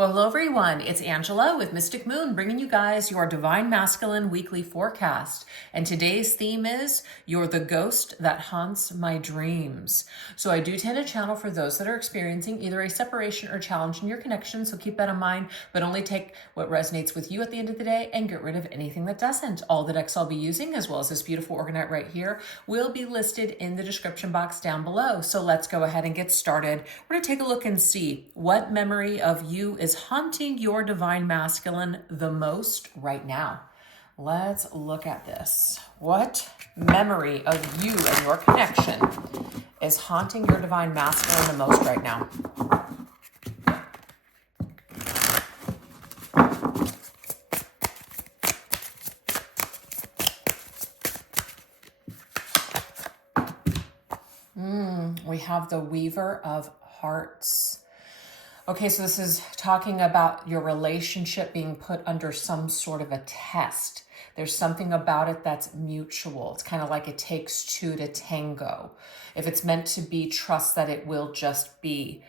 Well, hello everyone. It's Angela with Mystic Moon bringing you guys your Divine Masculine weekly forecast. And today's theme is You're the Ghost That Haunts My Dreams. So I do tend to channel for those that are experiencing either a separation or challenge in your connection. So keep that in mind, but only take what resonates with you at the end of the day and get rid of anything that doesn't. All the decks I'll be using, as well as this beautiful orgonite right here, will be listed in the description box down below. So let's go ahead and get started. We're going to take a look and see what memory of you is haunting your divine masculine the most right now. Let's look at this. What memory of you and your connection is haunting your divine masculine the most right now? We have the Weaver of Hearts. Okay, so this is talking about your relationship being put under some sort of a test. There's something about it that's mutual. It's kind of like it takes two to tango. If it's meant to be, trust that it will just be.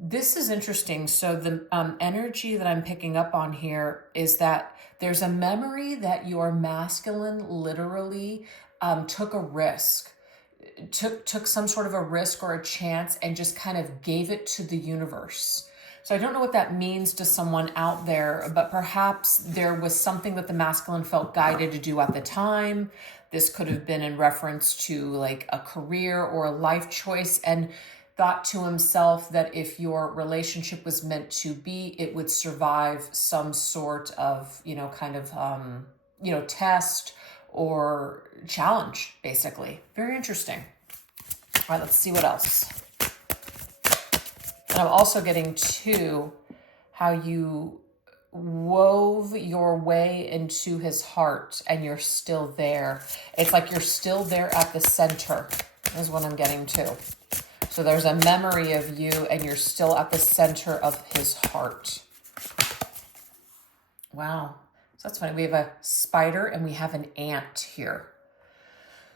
This is interesting. So the energy that I'm picking up on here is that there's a memory that your masculine literally took a risk. Took some sort of a risk or a chance and just kind of gave it to the universe. So I don't know what that means to someone out there, but perhaps there was something that the masculine felt guided to do at the time. This could have been in reference to like a career or a life choice, and thought to himself that if your relationship was meant to be, it would survive some sort of, test or challenge, basically. Very interesting. All right, let's see what else. And I'm also getting to how you wove your way into his heart and you're still there. It's like you're still there at the center is what I'm getting to. So there's a memory of you and you're still at the center of his heart. Wow. So that's funny. We have a spider and we have an ant here.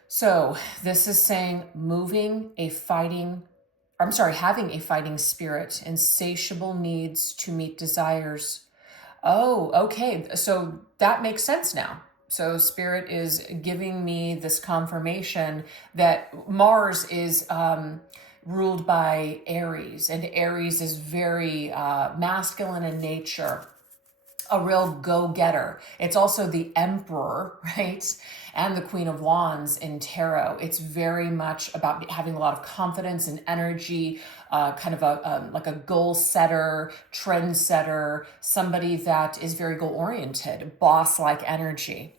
So this is saying having a fighting spirit, insatiable needs to meet desires. Oh, okay. So that makes sense now. So Spirit is giving me this confirmation that Mars is ruled by Aries, and Aries is very masculine in nature. A real go-getter. It's also the Emperor, right? And the Queen of Wands in tarot. It's very much about having a lot of confidence and energy, kind of like a goal setter, trend setter, somebody that is very goal-oriented, boss-like energy,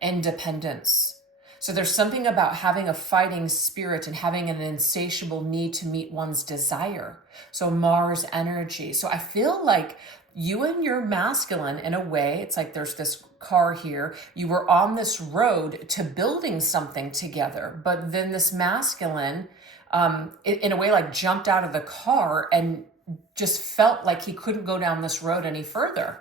independence. So there's something about having a fighting spirit and having an insatiable need to meet one's desire. So Mars energy. So I feel like you and your masculine, in a way, it's like there's this car here. You were on this road to building something together, but then this masculine, in a way, like jumped out of the car and just felt like he couldn't go down this road any further.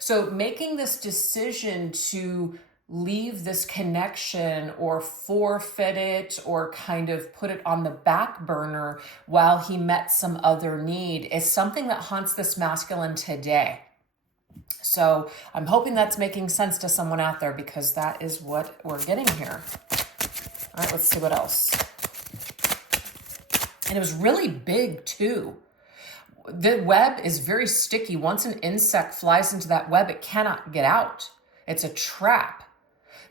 So making this decision to leave this connection or forfeit it or kind of put it on the back burner while he met some other need is something that haunts this masculine today. So I'm hoping that's making sense to someone out there, because that is what we're getting here. All right, let's see what else. And it was really big too. The web is very sticky. Once an insect flies into that web, it cannot get out. It's a trap.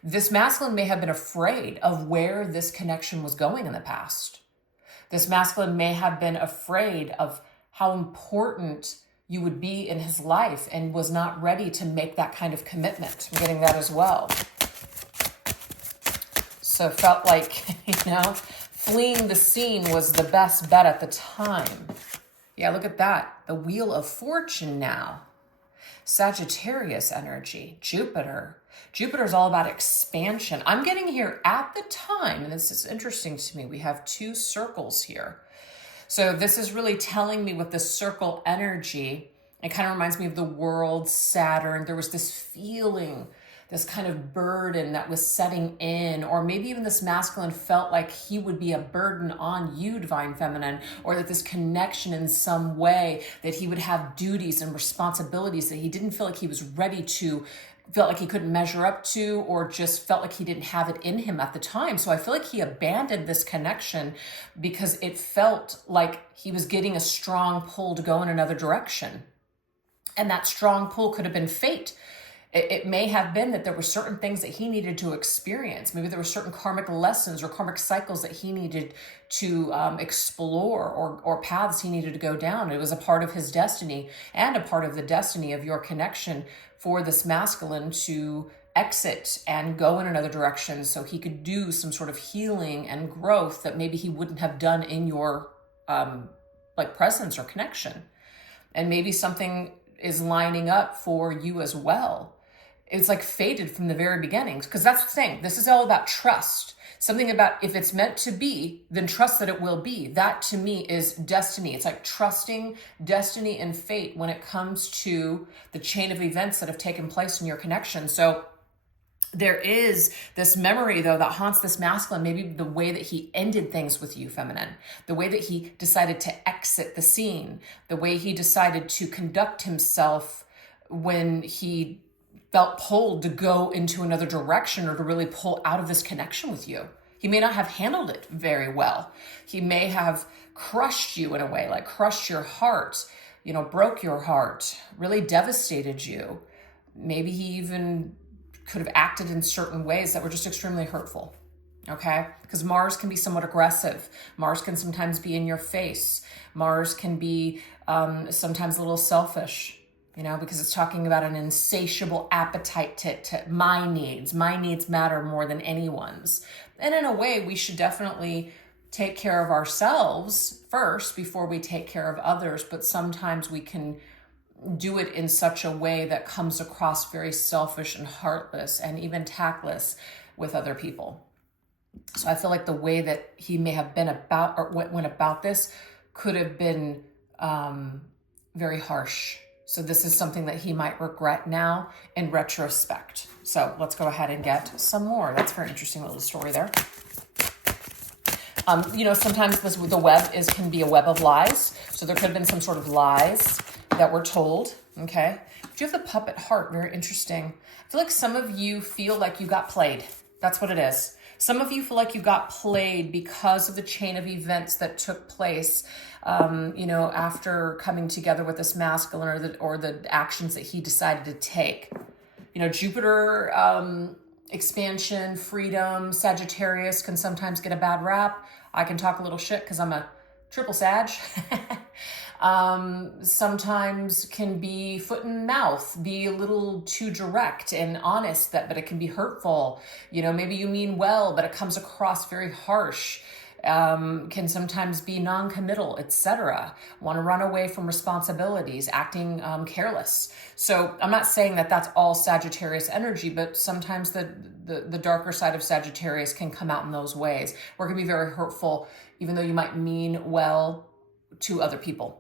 This masculine may have been afraid of where this connection was going in the past. This masculine may have been afraid of how important you would be in his life and was not ready to make that kind of commitment. I'm getting that as well. So it felt like, fleeing the scene was the best bet at the time. Yeah, look at that. The Wheel of Fortune now. Sagittarius energy, Jupiter. Jupiter is all about expansion. I'm getting here at the time, and this is interesting to me. We have two circles here. So this is really telling me with the circle energy, it kind of reminds me of the world, Saturn. There was this feeling this kind of burden that was setting in, or maybe even this masculine felt like he would be a burden on you, divine feminine, or that this connection in some way, that he would have duties and responsibilities that he didn't feel like he was ready to, felt like he couldn't measure up to, or just felt like he didn't have it in him at the time. So I feel like he abandoned this connection because it felt like he was getting a strong pull to go in another direction. And that strong pull could have been fate. It may have been that there were certain things that he needed to experience. Maybe there were certain karmic lessons or karmic cycles that he needed to explore, or paths he needed to go down. It was a part of his destiny and a part of the destiny of your connection for this masculine to exit and go in another direction so he could do some sort of healing and growth that maybe he wouldn't have done in your like presence or connection. And maybe something is lining up for you as well. It's like fated from the very beginnings, because that's the thing. This is all about trust. Something about, if it's meant to be, then trust that it will be. That to me is destiny. It's like trusting destiny and fate when it comes to the chain of events that have taken place in your connection. So there is this memory, though, that haunts this masculine, maybe the way that he ended things with you, feminine, the way that he decided to exit the scene, the way he decided to conduct himself when he felt pulled to go into another direction or to really pull out of this connection with you. He may not have handled it very well. He may have crushed you in a way, like crushed your heart, broke your heart, really devastated you. Maybe he even could have acted in certain ways that were just extremely hurtful, okay? Because Mars can be somewhat aggressive. Mars can sometimes be in your face. Mars can be sometimes a little selfish, because it's talking about an insatiable appetite to my needs. My needs matter more than anyone's. And in a way, we should definitely take care of ourselves first before we take care of others. But sometimes we can do it in such a way that comes across very selfish and heartless and even tactless with other people. So I feel like the way that he may have been about, or went about this, could have been very harsh. So this is something that he might regret now in retrospect. So let's go ahead and get some more. That's a very interesting little story there. Sometimes the web can be a web of lies. So there could have been some sort of lies that were told, okay? But you have the puppet heart, very interesting. I feel like some of you feel like you got played. That's what it is. Some of you feel like you got played because of the chain of events that took place, after coming together with this masculine, or the actions that he decided to take. Jupiter, expansion, freedom, Sagittarius can sometimes get a bad rap. I can talk a little shit because I'm a triple Sag. Sometimes can be foot and mouth, be a little too direct and honest, but it can be hurtful. Maybe you mean well, but it comes across very harsh. Can sometimes be non-committal, etc. Want to run away from responsibilities, acting careless. So I'm not saying that that's all Sagittarius energy, but sometimes the darker side of Sagittarius can come out in those ways, where it can be very hurtful, even though you might mean well to other people.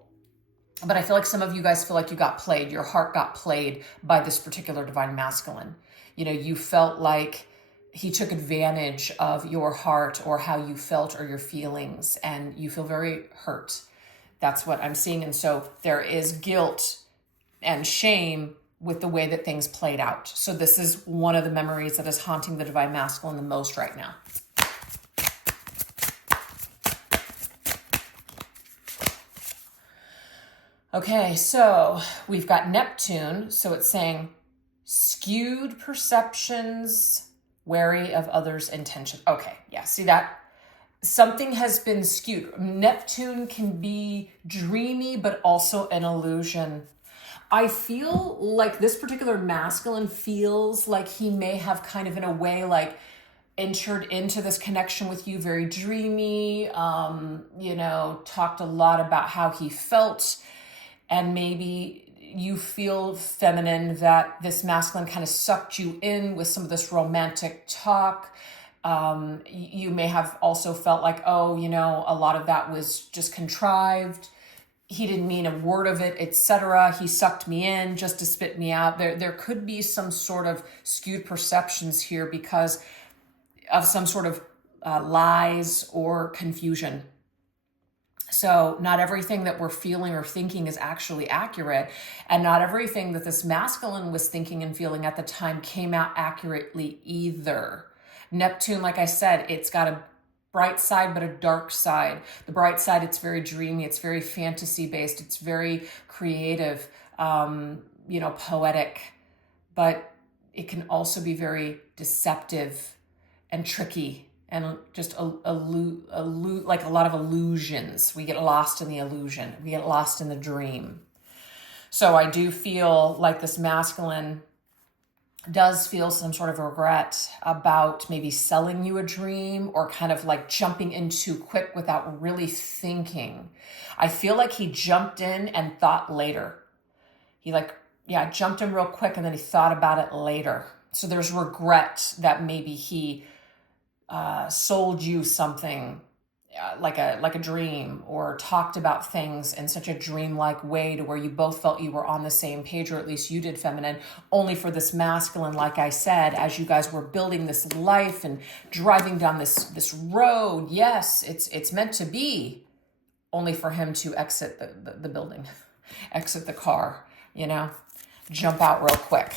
But I feel like some of you guys feel like you got played. Your heart got played by this particular divine masculine. You felt like he took advantage of your heart or how you felt or your feelings, and you feel very hurt. That's what I'm seeing. And so there is guilt and shame with the way that things played out. So this is one of the memories that is haunting the divine masculine the most right now. Okay, so we've got Neptune. So it's saying skewed perceptions, wary of others' intention. Okay, yeah, see that? Something has been skewed. Neptune can be dreamy, but also an illusion. I feel like this particular masculine feels like he may have kind of, in a way, like entered into this connection with you very dreamy, talked a lot about how he felt. And maybe you feel, feminine, that this masculine kind of sucked you in with some of this romantic talk. You may have also felt like, a lot of that was just contrived. he didn't mean a word of it, etc. He sucked me in just to spit me out. There could be some sort of skewed perceptions here because of some sort of lies or confusion. So not everything that we're feeling or thinking is actually accurate, and not everything that this masculine was thinking and feeling at the time came out accurately either. Neptune, like I said, it's got a bright side but a dark side. The bright side, it's very dreamy, it's very fantasy based, it's very creative, poetic, but it can also be very deceptive and tricky and just like a lot of illusions. We get lost in the illusion. We get lost in the dream. So I do feel like this masculine does feel some sort of regret about maybe selling you a dream or kind of like jumping in too quick without really thinking. I feel like he jumped in and thought later. He jumped in real quick and then he thought about it later. So there's regret that maybe he sold you something like a dream, or talked about things in such a dreamlike way to where you both felt you were on the same page, or at least you did, feminine, only for this masculine, like I said, as you guys were building this life and driving down this road, yes, it's meant to be, only for him to exit the building, exit the car, jump out real quick.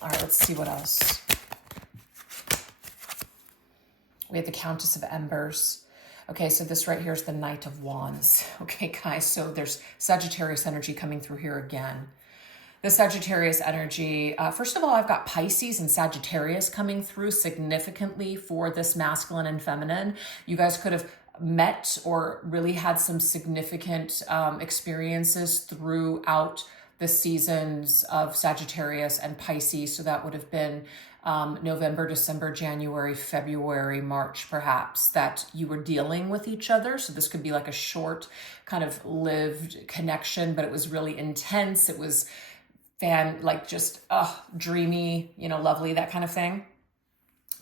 All right, let's see what else. We have the Countess of Embers. Okay, so this right here is the Knight of Wands. Okay, guys, so there's Sagittarius energy coming through here again. The Sagittarius energy, first of all, I've got Pisces and Sagittarius coming through significantly for this masculine and feminine. You guys could have met or really had some significant experiences throughout the seasons of Sagittarius and Pisces. So that would have been November, December, January, February, March, perhaps, that you were dealing with each other. So this could be like a short kind of lived connection, but it was really intense. It was dreamy, lovely, that kind of thing.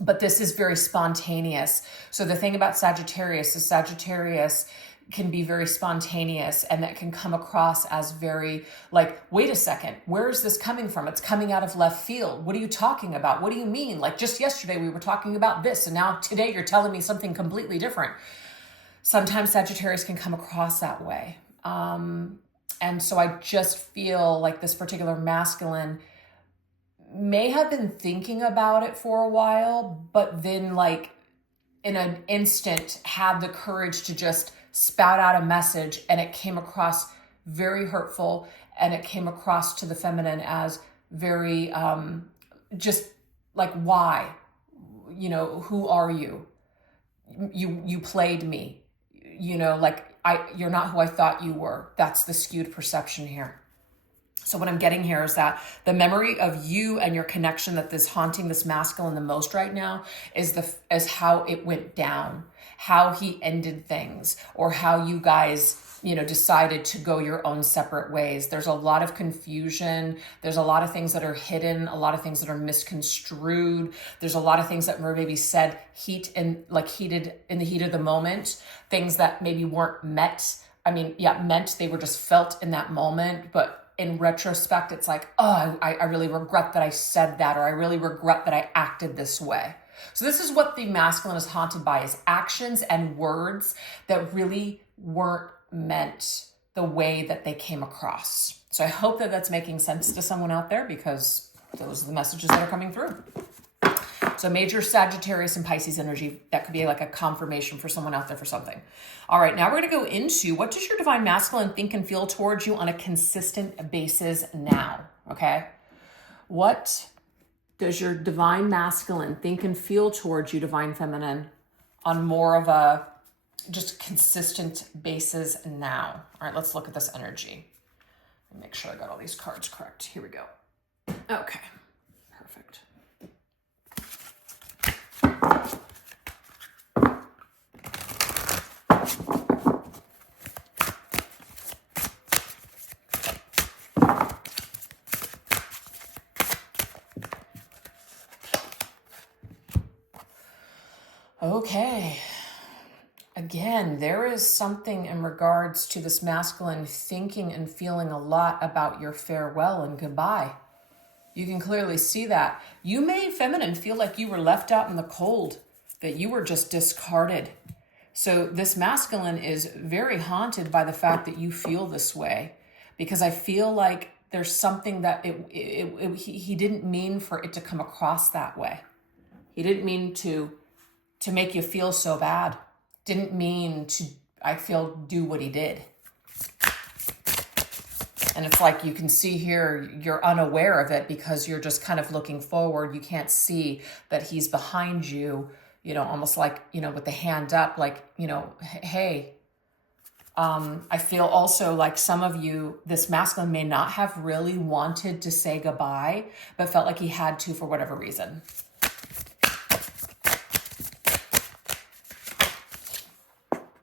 But this is very spontaneous. So the thing about Sagittarius is Sagittarius can be very spontaneous, and that can come across as very like, wait a second, where is this coming from? It's coming out of left field. What are you talking about? What do you mean? Like, just yesterday we were talking about this, and now today you're telling me something completely different. Sometimes Sagittarius can come across that way. And so I just feel like this particular masculine may have been thinking about it for a while, but then like in an instant had the courage to just spout out a message, and it came across very hurtful, and it came across to the feminine as very just like, why? Who are you? You played me. You're not who I thought you were. That's the skewed perception here. So what I'm getting here is that the memory of you and your connection that is haunting this masculine the most right now is how it went down, how he ended things, or how you guys, decided to go your own separate ways. There's a lot of confusion. There's a lot of things that are hidden, a lot of things that are misconstrued. There's a lot of things that were maybe said heated in the heat of the moment, things that maybe weren't meant. They were just felt in that moment, but in retrospect, it's like, oh, I really regret that I said that, or I really regret that I acted this way. So this is what the masculine is haunted by, is actions and words that really weren't meant the way that they came across. So I hope that that's making sense to someone out there, because those are the messages that are coming through. So major Sagittarius and Pisces energy, that could be like a confirmation for someone out there for something. All right, now we're going to go into, what does your divine masculine think and feel towards you on a consistent basis now? Okay. What does your divine masculine think and feel towards you, divine feminine, on more of a just consistent basis now? All right, let's look at this energy. Let me make sure I got all these cards correct. Here we go. Okay, perfect. Okay. again, there is something in regards to this masculine thinking and feeling a lot about your farewell and goodbye. You can clearly see that. You may, feminine, feel like you were left out in the cold, that you were just discarded. So this masculine is very haunted by the fact that you feel this way, because I feel like there's something that he didn't mean for it to come across that way. He didn't mean to make you feel so bad. Didn't mean to, I feel, do what he did. And it's like you can see here, you're unaware of it because you're just kind of looking forward. You can't see that he's behind you, almost like, with the hand up, like, hey. I feel also like some of you, this masculine may not have really wanted to say goodbye, but felt like he had to for whatever reason.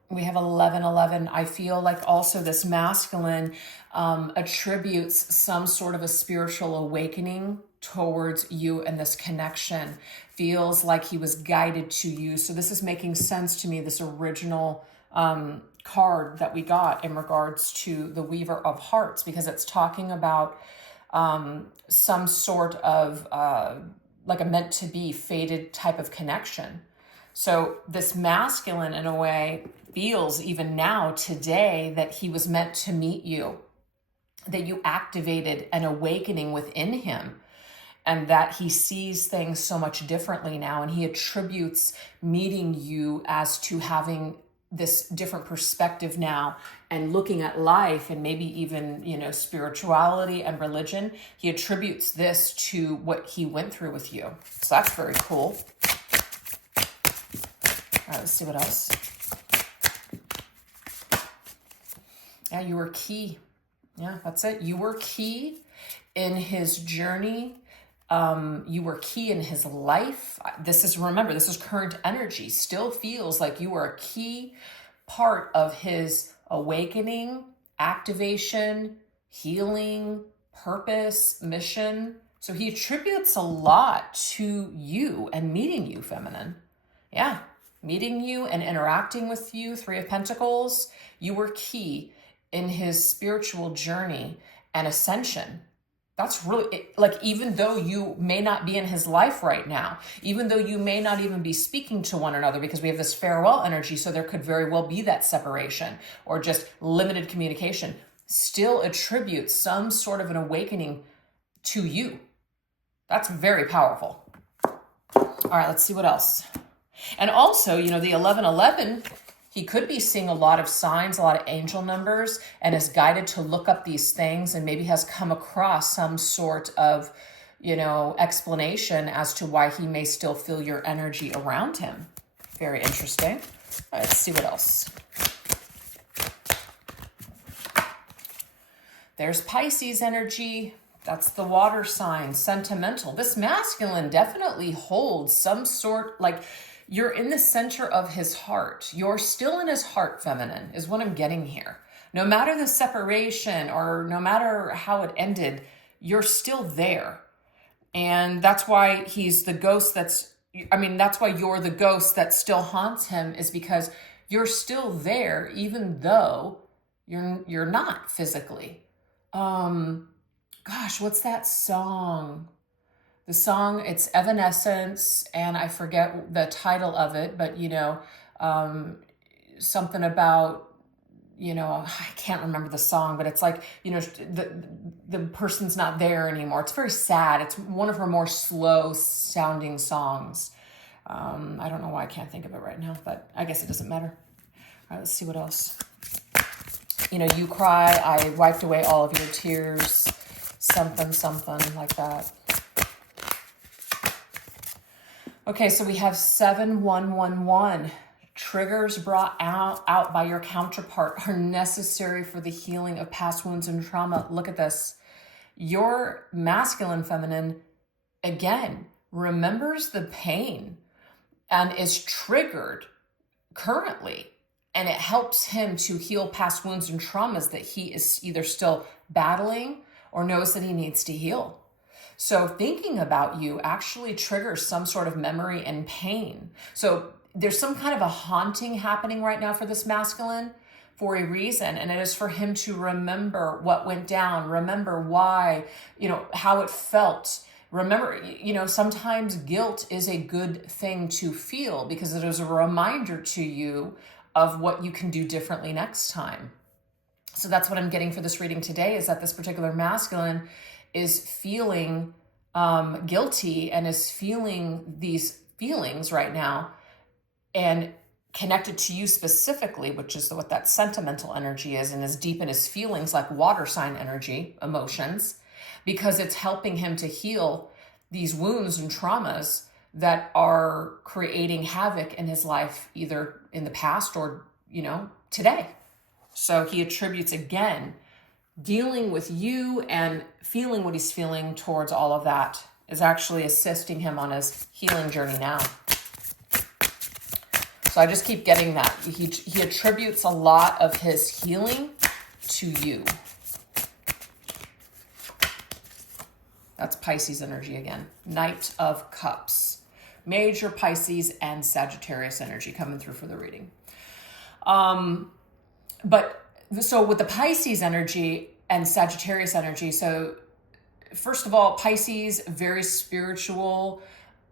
We have 1111. I feel like also this masculine attributes some sort of a spiritual awakening towards you and this connection. Feels like he was guided to you. So this is making sense to me, this original card that we got in regards to the Weaver of Hearts, because it's talking about some sort of like a meant to be fated type of connection. So this masculine in a way feels even now today that he was meant to meet you, that you activated an awakening within him, and that he sees things so much differently now. And he attributes meeting you as to having this different perspective now and looking at life and maybe even, spirituality and religion. He attributes this to what he went through with you. So that's very cool. All right, let's see what else. Yeah, you were key. Yeah, that's it. You were key in his journey. You were key in his life. Remember, this is current energy. Still feels like you were a key part of his awakening, activation, healing, purpose, mission. So he attributes a lot to you and meeting you, feminine. Yeah, meeting you and interacting with you, Three of Pentacles. You were key in his spiritual journey and ascension. That's really, like, even though you may not be in his life right now, even though you may not even be speaking to one another, because we have this farewell energy, so there could very well be that separation or just limited communication, still attribute some sort of an awakening to you. That's very powerful. All right, let's see what else. And also, the 1111, he could be seeing a lot of signs, a lot of angel numbers, and is guided to look up these things, and maybe has come across some sort of, explanation as to why he may still feel your energy around him. Very interesting. All right, let's see what else. There's Pisces energy. That's the water sign, sentimental. This masculine definitely holds some sort, like, you're in the center of his heart. You're still in his heart, feminine, is what I'm getting here. No matter the separation or no matter how it ended, you're still there. And that's why he's the ghost that's why you're the ghost that still haunts him, is because you're still there, even though you're not physically. Gosh, what's that song? The song, it's Evanescence, and I forget the title of it, but, something about, I can't remember the song, but it's like, the person's not there anymore. It's very sad. It's one of her more slow sounding songs. I don't know why I can't think of it right now, but I guess it doesn't matter. All right, let's see what else. You cry, I wiped away all of your tears, something like that. Okay, so we have 7111. Triggers brought out by your counterpart are necessary for the healing of past wounds and trauma. Look at this. Your masculine feminine, again, remembers the pain and is triggered currently. And it helps him to heal past wounds and traumas that he is either still battling or knows that he needs to heal. So thinking about you actually triggers some sort of memory and pain. So there's some kind of a haunting happening right now for this masculine for a reason, and it is for him to remember what went down, remember why, how it felt. Remember, sometimes guilt is a good thing to feel because it is a reminder to you of what you can do differently next time. So that's what I'm getting for this reading today, is that this particular masculine is feeling guilty and is feeling these feelings right now and connected to you specifically, which is what that sentimental energy is, and is deep in his feelings, like water sign energy, emotions, because it's helping him to heal these wounds and traumas that are creating havoc in his life, either in the past or, today. So he attributes, again, dealing with you and feeling what he's feeling towards all of that is actually assisting him on his healing journey now. So I just keep getting that. He attributes a lot of his healing to you. That's Pisces energy again. Knight of Cups. Major Pisces and Sagittarius energy coming through for the reading. But so with the Pisces energy and Sagittarius energy, so first of all, Pisces, very spiritual,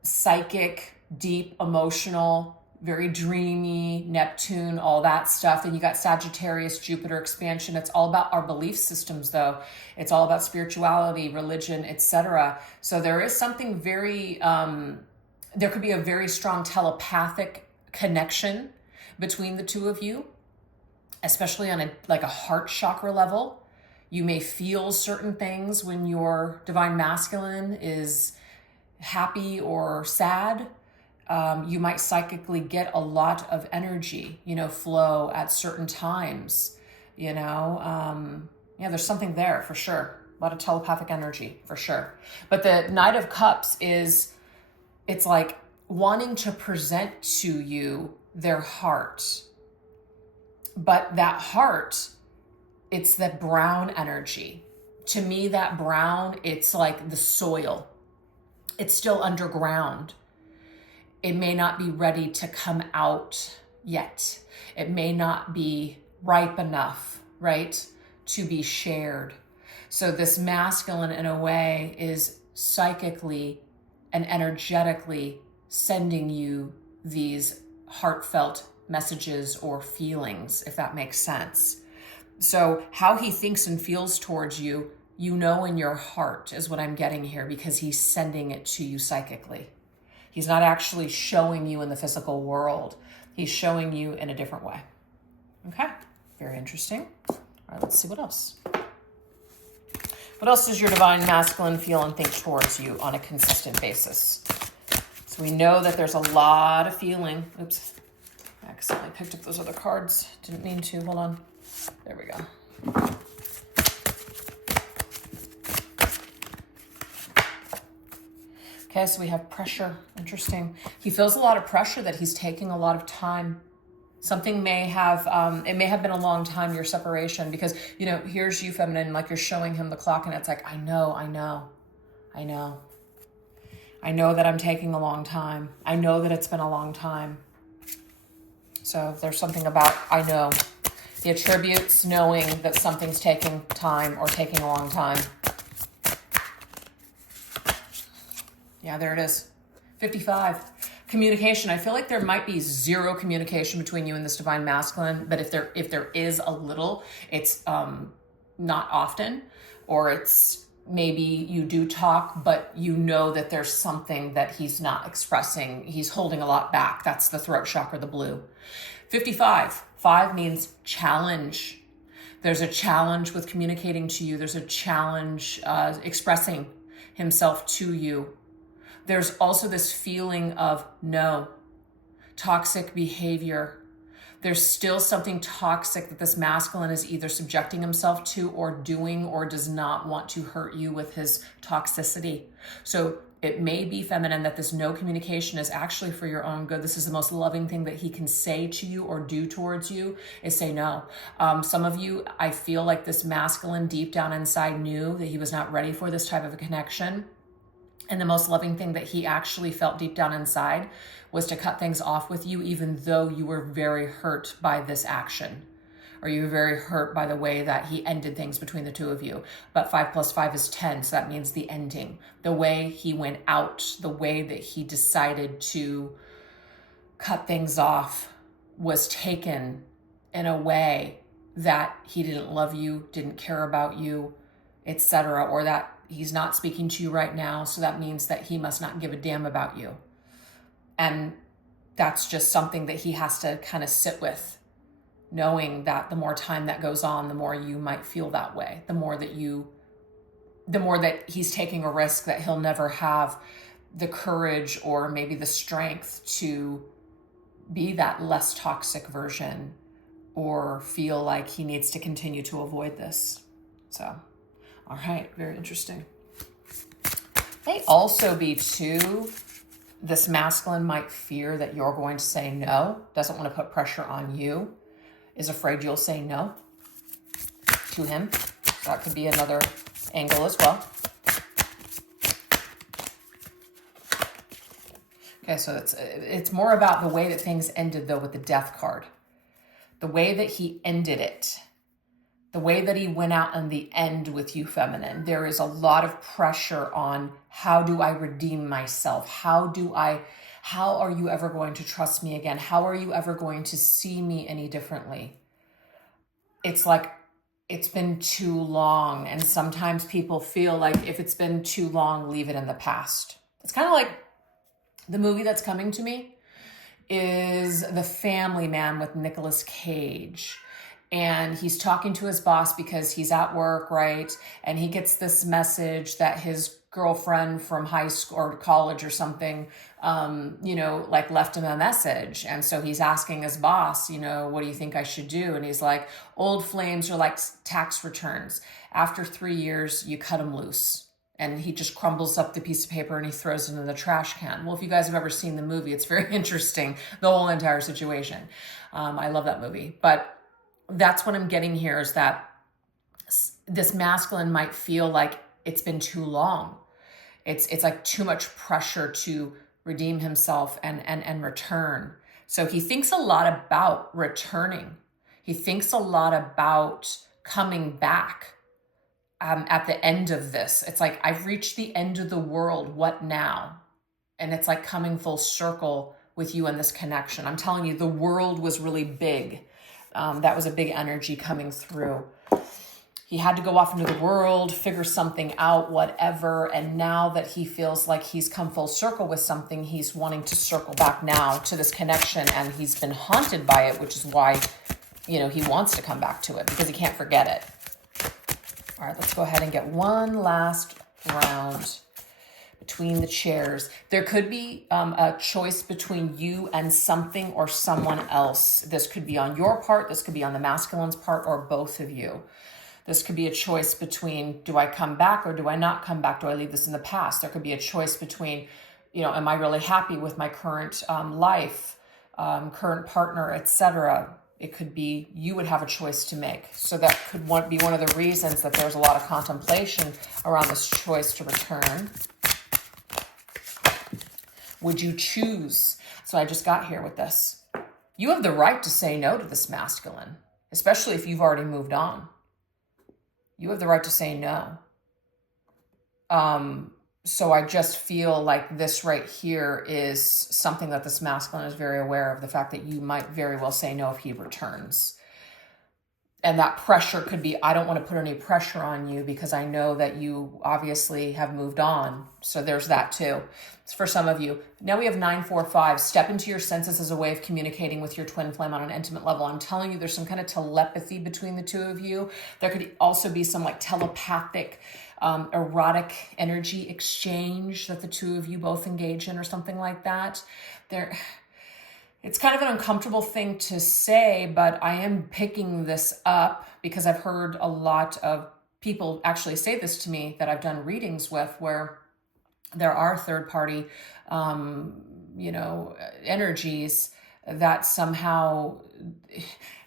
psychic, deep, emotional, very dreamy, Neptune, all that stuff. Then you got Sagittarius, Jupiter expansion. It's all about our belief systems, though. It's all about spirituality, religion, etc. So there is something very, there could be a very strong telepathic connection between the two of you, especially on a heart chakra level. You may feel certain things when your divine masculine is happy or sad. You might psychically get a lot of energy, flow at certain times, there's something there for sure. A lot of telepathic energy for sure. But the Knight of Cups it's like wanting to present to you their heart. But that heart, it's that brown energy. To me, that brown, it's like the soil. It's still underground. It may not be ready to come out yet. It may not be ripe enough, right, to be shared. So this masculine, in a way, is psychically and energetically sending you these heartfelt messages or feelings, if that makes sense. So how he thinks and feels towards you, in your heart is what I'm getting here, because he's sending it to you psychically. He's not actually showing you in the physical world. He's showing you in a different way. Okay, very interesting. All right, let's see what else. What else does your divine masculine feel and think towards you on a consistent basis? So we know that there's a lot of feeling. Oops, I accidentally picked up those other cards. Didn't mean to, hold on. There we go. Okay, so we have pressure. Interesting. He feels a lot of pressure, that he's taking a lot of time. Something may have, it may have been a long time, your separation, because, here's you, feminine, like you're showing him the clock, and it's like, I know that I'm taking a long time. I know that it's been a long time. So there's something about, I know. He attributes knowing that something's taking time or taking a long time. Yeah, there it is. 55. Communication. I feel like there might be zero communication between you and this divine masculine, but if there is a little, it's not often, or it's maybe you do talk, but that there's something that he's not expressing. He's holding a lot back. That's the throat chakra, the blue. 55. 5 means challenge. There's a challenge with communicating to you. There's a challenge expressing himself to you. There's also this feeling of no, toxic behavior. There's still something toxic that this masculine is either subjecting himself to or doing, or does not want to hurt you with his toxicity. So it may be, feminine, that this no communication is actually for your own good. This is the most loving thing that he can say to you or do towards you, is say no. Some of you, I feel like this masculine deep down inside knew that he was not ready for this type of a connection. And the most loving thing that he actually felt deep down inside was to cut things off with you, even though you were very hurt by this action, or you were very hurt by the way that he ended things between the two of you. But 5 plus 5 is 10, so that means the ending. The way he went out, the way that he decided to cut things off was taken in a way that he didn't love you, didn't care about you, etc., or that he's not speaking to you right now, so that means that he must not give a damn about you. And that's just something that he has to kind of sit with, knowing that the more time that goes on, the more you might feel that way, the more that he's taking a risk that he'll never have the courage or maybe the strength to be that less toxic version, or feel like he needs to continue to avoid this. So, all right, very interesting. May also be too, this masculine might fear that you're going to say no, doesn't want to put pressure on you, is afraid you'll say no to him. That could be another angle as well. Okay, so it's more about the way that things ended, though, with the Death card. The way that he ended it. The way that he went out in the end with you, feminine. There is a lot of pressure on, how do I redeem myself? How are you ever going to trust me again? How are you ever going to see me any differently? It's like, it's been too long. And sometimes people feel like if it's been too long, leave it in the past. It's kind of like the movie that's coming to me is The Family Man with Nicolas Cage. And he's talking to his boss because he's at work, right? And he gets this message that his girlfriend from high school or college or something, left him a message. And so he's asking his boss, what do you think I should do? And he's like, old flames are like tax returns. After 3 years, you cut them loose. And he just crumbles up the piece of paper and he throws it in the trash can. Well, if you guys have ever seen the movie, it's very interesting, the whole entire situation. I love that movie. But that's what I'm getting here, is that this masculine might feel like it's been too long. It's like too much pressure to redeem himself and return. So he thinks a lot about returning. He thinks a lot about coming back. At the end of this, it's like, I've reached the end of the world. What now? And it's like coming full circle with you in this connection. I'm telling you, the world was really big. That was a big energy coming through. He had to go off into the world, figure something out, whatever. And now that he feels like he's come full circle with something, he's wanting to circle back now to this connection. And he's been haunted by it, which is why, he wants to come back to it, because he can't forget it. All right, let's go ahead and get one last round between the chairs. There could be a choice between you and something or someone else. This could be on your part, this could be on the masculine's part, or both of you. This could be a choice between, do I come back or do I not come back? Do I leave this in the past? There could be a choice between, am I really happy with my current life, current partner, etc. It could be you would have a choice to make. So that could be one of the reasons that there's a lot of contemplation around this choice to return. Would you choose? So I just got here with this. You have the right to say no to this masculine, especially if you've already moved on. You have the right to say no. So I just feel like this right here is something that this masculine is very aware of, the fact that you might very well say no if he returns. And that pressure could be, I don't want to put any pressure on you because I know that you obviously have moved on. So there's that too. It's for some of you. Now we have 945. Step into your senses as a way of communicating with your twin flame on an intimate level. I'm telling you, there's some kind of telepathy between the two of you. There could also be some like telepathic erotic energy exchange that the two of you both engage in or something like that. It's kind of an uncomfortable thing to say, but I am picking this up because I've heard a lot of people actually say this to me that I've done readings with, where there are third-party, energies that somehow,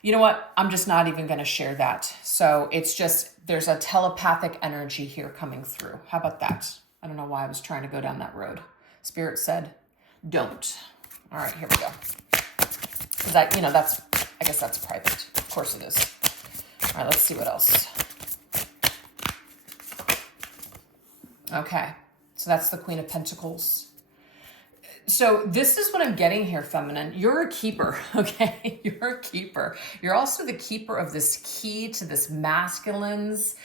you know what? I'm just not even going to share that. So it's just, there's a telepathic energy here coming through. How about that? I don't know why I was trying to go down that road. Spirit said, don't. All right, here we go. Because I guess that's private. Of course it is. All right, let's see what else. Okay, so that's the Queen of Pentacles. So this is what I'm getting here, feminine. You're a keeper, okay? You're a keeper. You're also the keeper of this key to this masculine's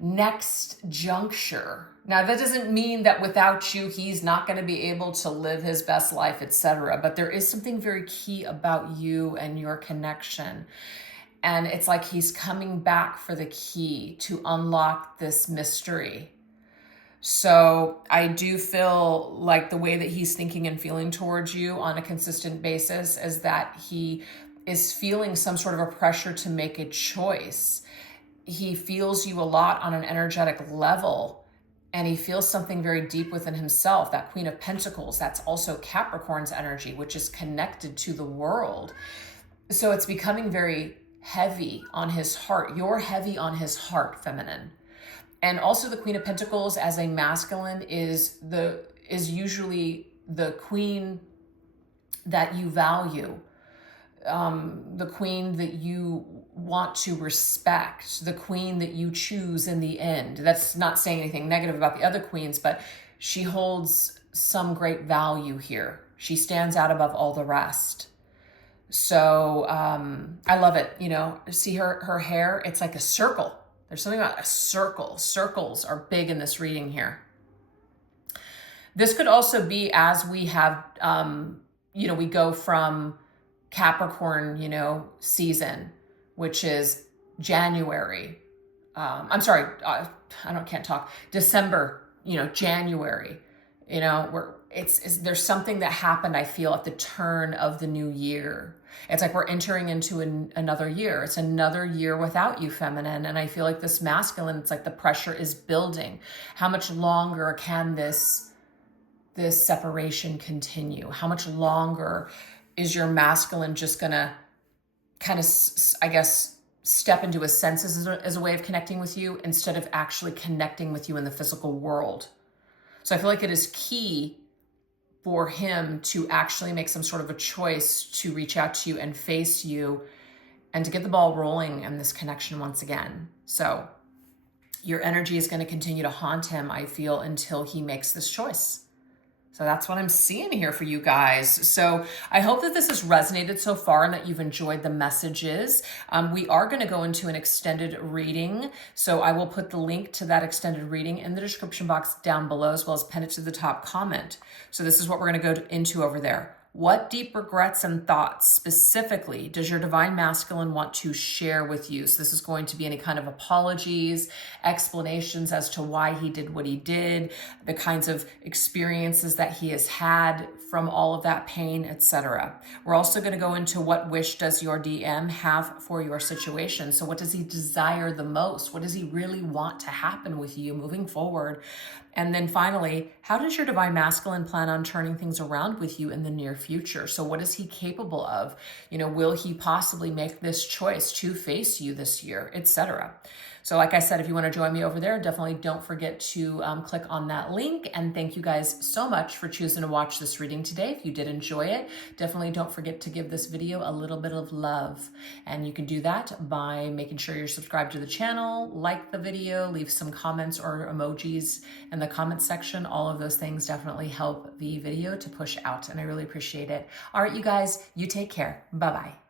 next juncture. Now, that doesn't mean that without you, he's not going to be able to live his best life, etc. But there is something very key about you and your connection. And it's like he's coming back for the key to unlock this mystery. So I do feel like the way that he's thinking and feeling towards you on a consistent basis is that he is feeling some sort of a pressure to make a choice. He feels you a lot on an energetic level, and he feels something very deep within himself. That Queen of Pentacles, that's also Capricorn's energy, which is connected to the world. So it's becoming very heavy on his heart. You're heavy on his heart, feminine. And also the Queen of Pentacles as a masculine is usually the queen that you value, the queen that you want to respect, the queen that you choose in the end. That's not saying anything negative about the other queens, but she holds some great value here. She stands out above all the rest. So I love it. You know, see her hair, it's like a circle. There's something about a circle. Circles are big in this reading here. This could also be as we have, we go from Capricorn, season, which is January. Can't talk. December, January, there's something that happened, I feel, at the turn of the new year. It's like we're entering into another year. It's another year without you, feminine. And I feel like this masculine, it's like the pressure is building. How much longer can this separation continue? How much longer is your masculine just going to kind of, I guess, step into his senses as a way of connecting with you instead of actually connecting with you in the physical world? So I feel like it is key for him to actually make some sort of a choice to reach out to you and face you and to get the ball rolling in this connection once again. So your energy is going to continue to haunt him, I feel, until he makes this choice. So that's what I'm seeing here for you guys. So I hope that this has resonated so far and that you've enjoyed the messages. We are going to go into an extended reading. So I will put the link to that extended reading in the description box down below, as well as pin it to the top comment. So this is what we're going to go into over there. What deep regrets and thoughts specifically does your divine masculine want to share with you? So this is going to be any kind of apologies, explanations as to why he did what he did, the kinds of experiences that he has had from all of that pain, etc. We're also going to go into what wish does your DM have for your situation. So what does he desire the most? What does he really want to happen with you moving forward? And then finally, how does your divine masculine plan on turning things around with you in the near future? So what is he capable of? Will he possibly make this choice to face you this year, etc.? So like I said, if you want to join me over there, definitely don't forget to click on that link. And thank you guys so much for choosing to watch this reading today. If you did enjoy it, definitely don't forget to give this video a little bit of love. And you can do that by making sure you're subscribed to the channel, like the video, leave some comments or emojis in the comment section. All of those things definitely help the video to push out, and I really appreciate it. All right, you guys, you take care. Bye-bye.